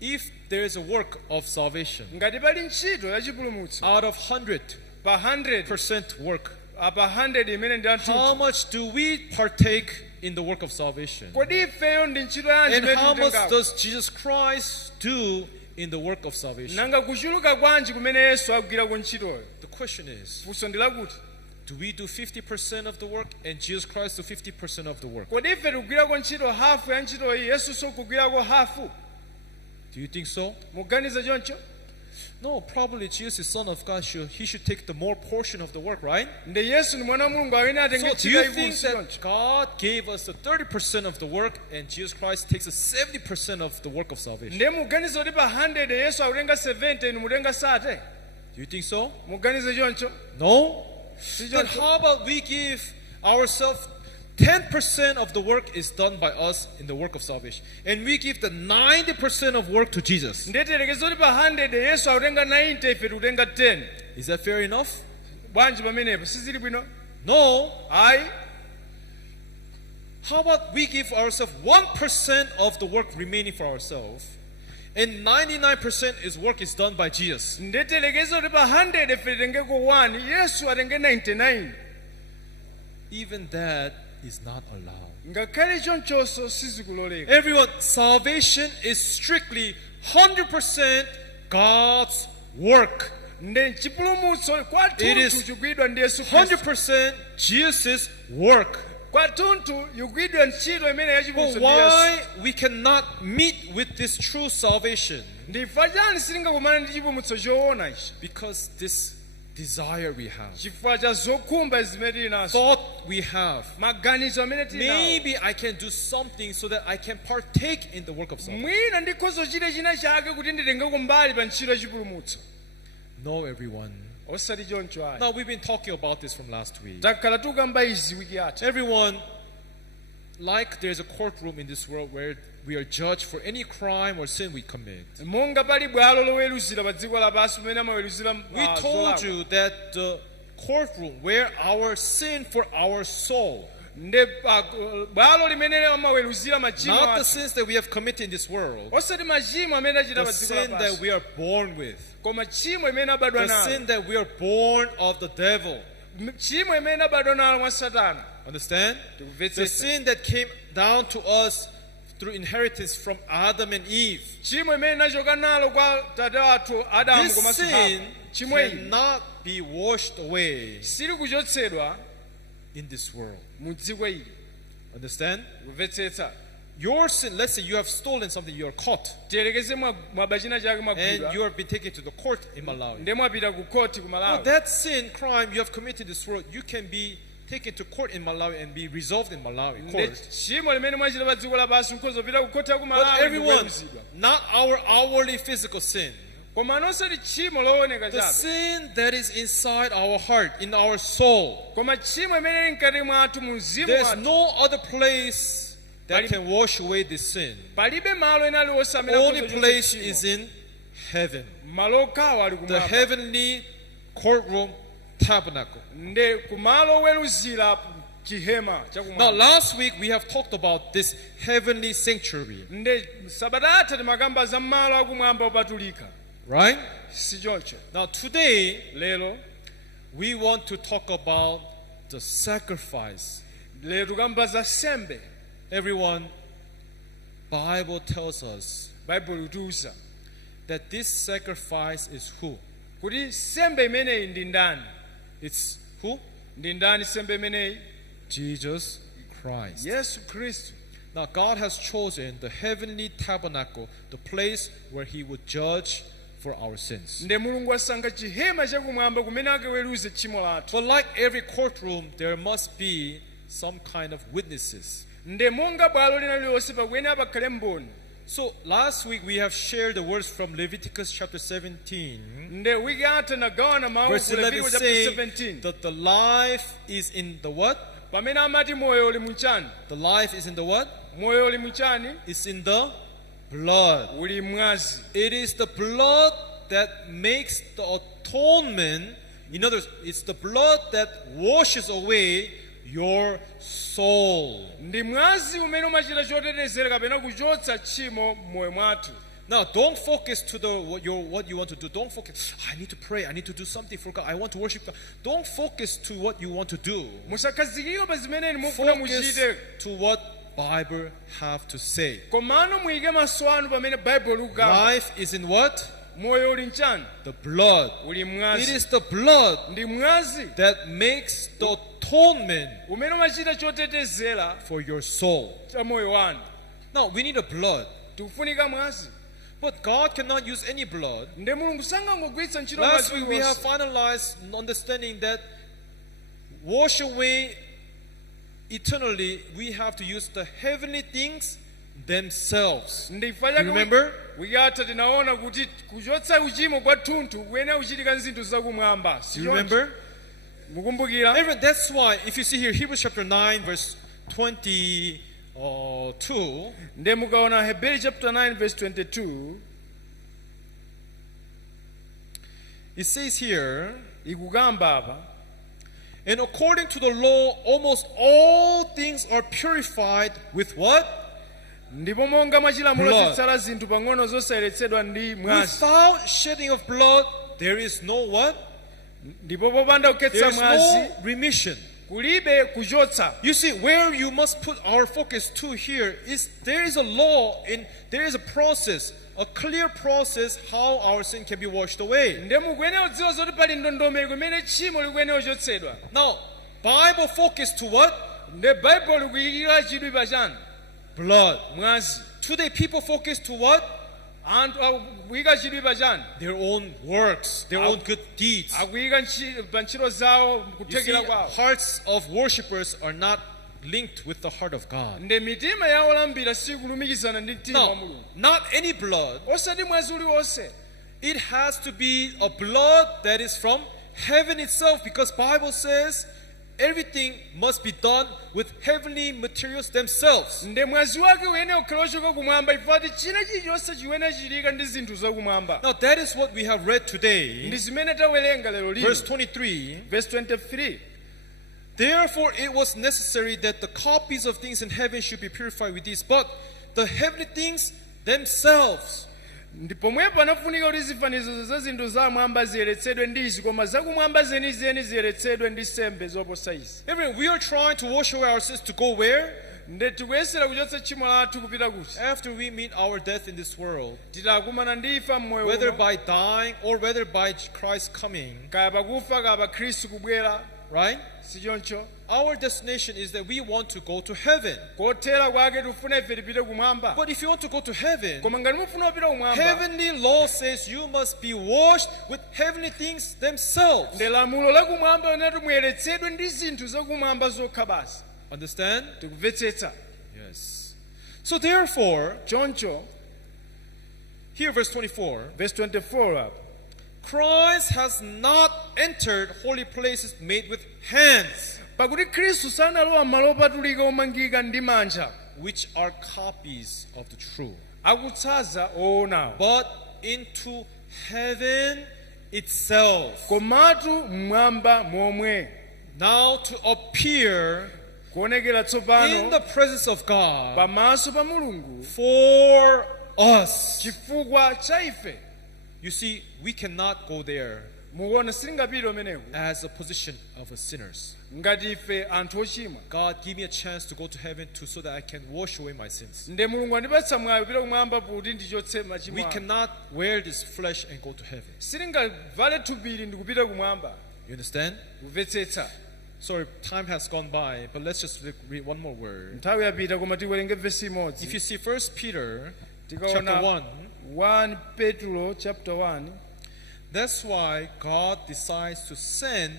if there is a work of salvation, ngati pali ntchito ya chipulumutso out of 100% pa 100 work, pa 100 imene ndi how anthu, much do we partake in the work of salvation? kodi ifeyo ndi ntchito yanji And imene how much titengapo? does Jesus Christ do in the work of salvation? nanga kuchuluka kwanji kumene yesu agwira ku ntchitoyo. The question is, funso ndi lakuti do we do 50% of the work and Jesus Christ do 50% of the work? kodi ife tikugwirako ntchito hafu ya ntchitoyi yesunso kugwirako hafu? Do you think so? muganize choncho? No, probably Jesus is Son of God. He should take the more portion of the work, right? nde yesu ni mwana wa mulungu amene atenge So do ntchito you ikulu think si that choncho? God gave us the 30% of the work and Jesus Christ takes the 70% of the work of salvation? nde muganize kuti pa 100 yesu akutenga 70 inu mutenga sate? Do you think so? muganize choncho? No? si Then choncho? how about we give ourselves 10% of the work is done by us in the work of salvation, and we give the 90% of work to Jesus? nde telekeza kuti pa 100 yesu akutenga 90 ife tikutenga 10. Is that fair enough? bwanji pamenepo sizili bwino? No. ayi. How about we give ourselves 1% of the work remaining for ourselves, and 99% is work is done by Jesus? nde telekeza kuti pa 100 ife titengeko 1 yesu atenge 99. Even that is not allowed. ngakhale chonchonso sizikuloleka. Everyone, salvation is strictly 100% God's work. nde chipulumutso It kwathunthu is chikugwidwa ndi yesu khristu. 100% Jesus' work. kwathunthu ikugwidwa ntchito imene But yachipulumutso ndi yesu. why we cannot meet with this true salvation? ndifa chani sitingakumane ndi chipulumutso choona ichi? Because this desire we have, chifukwa cha zokhumba zimene tili nazo, thought we have, maganizo amene tili nawo. maybe I can do something so that I can partake in the work of salvation. mwina ndikhoza chita china chake kuti nditengeko mbali pa ntchito yachipulumutso. No, everyone. osati choncho ayi. Now, we've been talking about this from last week. takhala tukamba izi wiki yatha. Everyone, like there's a courtroom in this world where we are judged for any crime or sin we commit. monga pali bwalo loweruzira pa dziko lapansi pamene amaweruzira We told you that the courtroom where our sin for our soul, nde bwalo limene amaweruzira machimo not the athu. sins that we have committed in this world, osati machimo amene achita the pa dziko sin that lapansi, we are born with, koma chimo imene abadwa the nalo, sin that we are born of the devil. chimo imene abadwa nalo mwa satana. Understand? The Tikumvetsetsa. sin that came down to us through inheritance from Adam and Eve. chimo imene nachoka nalo kwa tate wathu adamu This komanso sin Hawa. chimo ili cannot be washed away sili kuchotsedwa in this world. mu dziko ili. Understand? kumvetsetsa. Your sin, let's say you have stolen something, you are caught, tiyelekeze mwaba china chake and mwagwidwa you have been taken to the court in Malawi. nde mwapita ku koti ku Well, Malawi. that sin, crime you have committed in this world, you can be taken to court in Malawi and be resolved in Malawi nde court. chimo limene mwachita pa dziko lapansi nkhoza kupita ku koti ya ku But Malawi everyone, kuweruzidwa. not our hourly physical sin. koma nosati tchimo looneka The chabe, sin that is inside our heart, in our soul. koma tchimo imene ili mkati mwathu mu mzimu There's wathu. no other place that Pali- can wash away this sin. palibe malo ena aliwonse The amene only akhoza place kuchotsa is tchimo. in heaven, malo okhawa ali the kumwamba. heavenly courtroom tabernacle. nde kumalo oweruzira chihema Now, chakumwamba. last week we have talked about this heavenly sanctuary, nde sabata atha timakamba za malo akumwamba opatulika, right? si choncho. Now, today lero we want to talk about the sacrifice. tikamba za sembe. Everyone, Bible tells us baibulo itiuza that this sacrifice is who? kuti sembe imeneyi ndi ndani. It's who? ndi ndani sembe imeneyi? Jesus Christ. yesu khristu. Now, God has chosen the heavenly tabernacle, the place where He would judge for our sins. nde mulungu asankha chihema chakumwamba kumene akaweruze tchimo lathu. But like every courtroom, there must be some kind of witnesses. nde monga bwalo lina lililonse pakuyenera pakhale mboni. So last week we have shared the words from Leviticus chapter 17, nde wiki atha nagawana mawu verse ku 11 Levitico chapter saying 17 that the life is in the what? pamene amati moyo uli muchani. The life is in the what? moyo uli muchani It's in the blood. uli mwazi. It is the blood that makes the atonement. In other words, it's the blood that washes away your soul. ndi mwazi umene umachita chotetezera kapena kuchotsa tchimo m'moyo mwathu. Now, don't focus to what you want to do. Don't focus, I need to pray, I need to do something for God, I want to worship God. Don't focus to what you want to do. musakhazikike pa zimene mufuna Focus muchite, to what Bible have to say. komano muyike maso anu pamene baibulo likugamba. Life is in what? Moyo uli mchani? The blood. Uli It mwazi. is the blood Ndi mwazi that makes the atonement umene umachita chotetezera for your soul. cha moyo wanu. Now, we need a blood. Tikufunika mwazi. But God cannot use any blood. Nde mulungu sangangogwiritsa ntchito Last mwazi week we have wonse. finalized understanding that wash away eternally, we have to use the heavenly things themselves. Ndifa You remember? wikatha tinaona kuti kuchotsa uchimo kwathunthu kuyenera kuchitika nzinthu zakumwamba. Do you remember? Mukumbukira? Even that's why, if you see here, Hebrews chapter 9, verse 22, Nde mukaona Hebrews chapter 9 verse 22 it says here, ikugamba apa, and according to the law, almost all things are purified with what? ndipo monga mwachilamulo Blood. zitsala zinthu pang'ono zosayeretsedwa ndi mwazi. Without shedding of blood, there is no what? Ndipo popanda There kukhetsa is mwazi no remission. kulibe kuchotsa. You see, where you must put our focus to here is there is a law and there is a process, a clear process how our sin can be washed away. Nde mukuyenera kudziwa zoti pali ndondomeko imene tchimo likuyenera kuchotsedwa. Now, Bible focus to what? Nde baibulo likuyikira chidwi pachani? Blood. Mwazi. Today people focus to what? Anthu akuyika chidwi pachani? Their own works, their own good deeds. Akuyika pa ntchito zawo You see, kuthekera kwawo. hearts of worshippers are not linked with the heart of God. Nde mitima yawo olambira sikulumikizana ndi mtima wa Now, Mulungu. not any blood. Osati mwazi uliwonse. It has to be a blood that is from heaven itself, because Bible says everything must be done with heavenly materials themselves. Nde mwazi wake uyenera kukhala ochoka kumwamba ifati china chilichonse chiyenera chichitika ndi zinthu zakumwamba. Now that is what we have read today. Ndi zimene tawerenga lero lino. Verse 23. Verse 23. Therefore it was necessary that the copies of things in heaven should be purified with these, but the heavenly things themselves. Ndipo pomwepo panafunika kuti zifanizo za zinthu zamwamba ziyeretsedwe ndi izi, koma zakumwamba zenizeni ziyeretsedwe ndi nsembe zoposa izi. Everyone, we are trying to wash away our sins to go where? Nde tikuyesera kuchotsa tchimo lathu kupita kuti. After we meet our death in this world, Titakumana ndi imfa mmoyo whether uno, by dying or whether by Christ coming, kaya pakufa kaya pa Khristu kubwera, right? si choncho. Our destination is that we want to go to heaven. Kothera kwake tifuna ife tipite kumwamba. But if you want to go to heaven, Koma ngati mufuna kupita kumwamba, heavenly law says you must be washed with heavenly things themselves. nde lamulo lakumwamba linati muyeretsedwe ndi zinthu zakumwamba zokha basi. Understand? Tikumvetsetsa. Yes. So therefore, Choncho, here verse 24, verse 24 up. Christ has not entered holy places made with hands, Pakuti Khristu sanalowa malo opatulika omangika ndi manja, which are copies of the true, akutsaza oonawo, but into heaven itself, komatu mmwamba momwe, now to appear kuonekera in tsopano the presence of God pamaso pa Mulungu for us. chifukwa cha ife. You see, we cannot go there Mukuona sitingapite umeneku as a position of a sinners. ngati ife anthu ochimwa. God, give me a chance to go to heaven too, so that I can wash away my sins. Nde Mulungu andipatsa mwayi kupita kumwamba kuti ndichotse machimo We anga. cannot wear this flesh and go to heaven. Sitingavale thupili ndikupita kumwamba. You understand? Kumvetsetsa. Sorry, time has gone by, but let's just read one more word. Nthawi yapita koma tiwerenge vesi imodzi. If you see 1 Peter chapter Tikaona 1, 1 Petro chapter 1. that's why God decides to send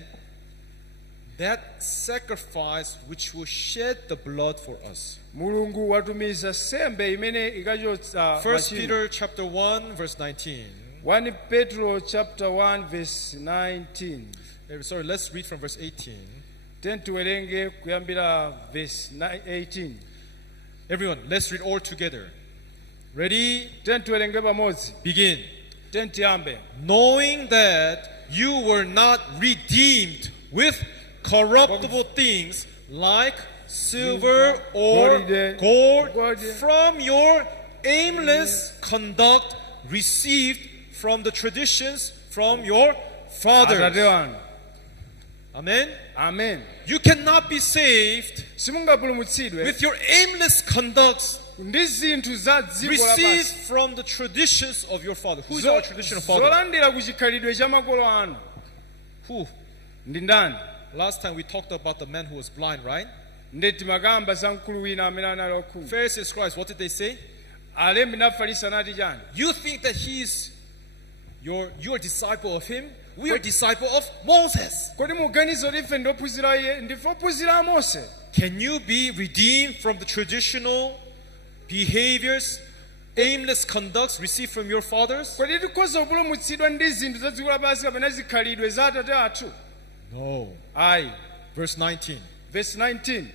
that sacrifice which will shed the blood for us. Mulungu watumiza sembe imene ikachotsa 1 machimo. Peter chapter 1, verse 19. 1 Petro chapter 1 verse 19. Sorry, let's read from verse 18. Then tiwerenge kuyambira verse 18. Everyone, let's read all together. Ready? Then tiwerenge pamodzi. Begin. Then tiyambe. Knowing that you were not redeemed with corruptible things like silver or gold from your aimless conduct received from the traditions from your fathers. Atate wanu. Amen. Amen. You cannot be saved simungapulumutsidwe with your aimless conduct ndi zinthu za dziko received lapansi from the traditions of your father. Who is our traditional father? zolandira ku chikhalidwe cha makolo anu Who? ndi ndani? Last time we talked about the man who was blind, right? ndeti makamba za mkulu wina amene anali wakhungu. Pharisees, Christ, what did they say? alembi ndi afarisi anati chani? You think that you're a disciple of him? We are disciple of Moses. kodi muganiza kuti ife ndi ophunzira iye? ndife ophunzira a Mose. Can you be redeemed from the traditional behaviors, aimless conducts received from your fathers? kodi tikhoza kupulumutsidwa ndi zinthu za dziko lapansi kapena zikhalidwe za atate athu? No. ayi. Verse 19. verse 19.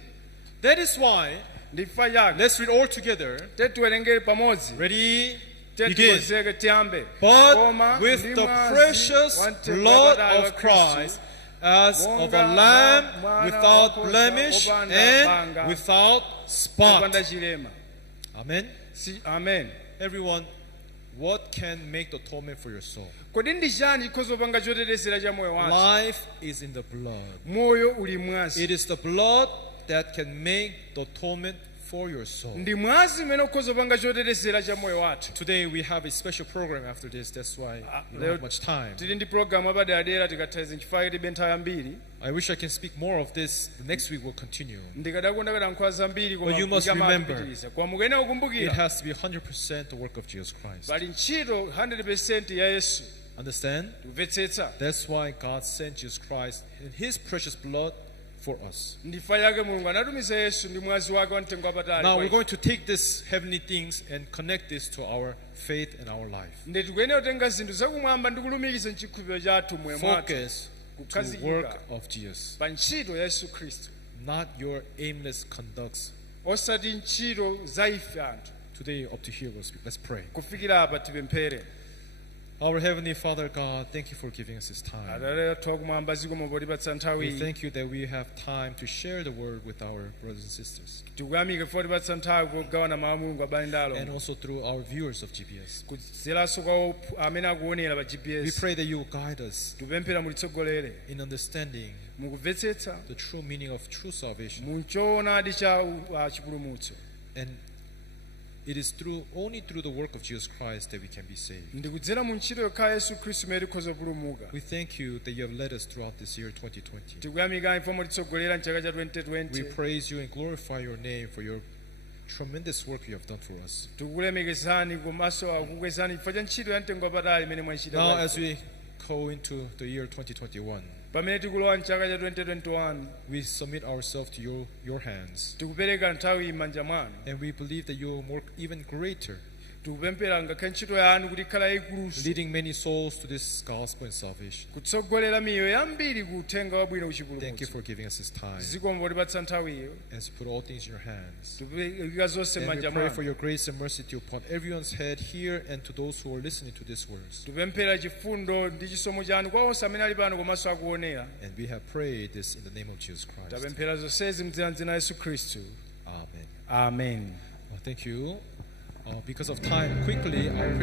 That is why, ndifa chake let's read all together. tiwerengere pamodzi. Ready? Begin. tikonzeke tiyambe. But Koma with ndi the mwazi precious wa mtengo blood wapatali wa of Khristu, Christ, as of a monga lamb mwana without wankhosa blemish opanda and banga, without spot. opanda chilema. Amen. Amen. Everyone, what can make the atonement for your soul? kodi ndi chani chikhoza kupanga chotetezera cha moyo wanu? Life is in the blood. moyo uli mwazi. It is the blood that can make the atonement for your soul. ndi mwazi umene ukhoza kupanga chotetezera cha moyo wathu. Today we have a special program after this. That's why we don't have much time. tili ndi program apaderadera tikathazi nchifukwa tilibe nthawi yambiri. I wish I can speak more of this. The next week we'll continue. ndikadakonda kadankhula zambiri But you must remember, koma mukuyenera It kukumbukira has to be 100% the work of Jesus Christ. pali ntchito 100% ya Yesu. Understand? kumvetsetsa. That's why God sent Jesus Christ in His precious blood for us. ndifa yake mulungu anatumiza Yesu ndi mwazi wake wa mtengo wapatali. Now we're going to take these heavenly things and connect this to our faith and our life. ndi tikuyenera kutenga zinthu zakumwamba ndi kulumikiza mchikhulupiriro chathu moyo mwathu. Focus to the work of Jesus, pa ntchito ya Yesu Khristu, not your aimless conducts. osati ntchito za ife anthu. Today, up to here, we'll speak. Let's pray. kufikira apa tipemphere. Our Heavenly Father God, thank you for giving us this time. atate athu akumwamba zikomo potipatsa nthawi We iyi. thank you that we have time to share the word with our brothers and sisters, tikuyamika potipatsa nthawi pogawana mawu a mulungu abale ndi and alongo. also through our viewers of GPS. kudzeranso kwa amene akuonera pa We GPS. pray that you will guide us tikupemphera mulitsogolere in understanding mukumvetsetsa the true meaning of true salvation. muchoonadi cha chipulumutso. And it is only through the work of Jesus Christ that we can be saved. ndikudzera mu ntchito yokha Yesu Khristu imene tikhoza kupulumuka. We thank you that you have led us throughout this year 2020. tikuyamika ifo mutitsogolera mchaka cha We 2020. praise you and glorify your name for your tremendous work you have done for us. tikukulemekezani komanso akukwezani chifukwa cha ntchito ya mtengo wapatali imene mwachita. Now, as we go into the year 2021, pamene tikulowa mchaka cha 2021, we submit ourselves to your hands, tikupereka nthawi m'manja mwanu. and we believe that you will work even greater, tikupemphera ngakhale ntchito yanu kuti ikhala yayikuluso, leading many souls to this gospel and salvation. kutsogolera miyoyo yambiri ku uthenga wabwino Thank you kuchipulumutso. for giving us this time, zikomo potipatsa nthawiyo. as we put all things in your hands. tikuyika zonse And we m'manja pray for mwanu. your grace and mercy to upon everyone's head here and to those who are listening to these words. tikupemphera chifundo ndi chisomo chanu kwa onse amene ali pano komanso akuonera. And we have prayed this in the name of Jesus Christ. tapemphera zonsezi m'dzina la Yesu Khristu. Amen. Amen. Thank you. Because of time, quickly, I'll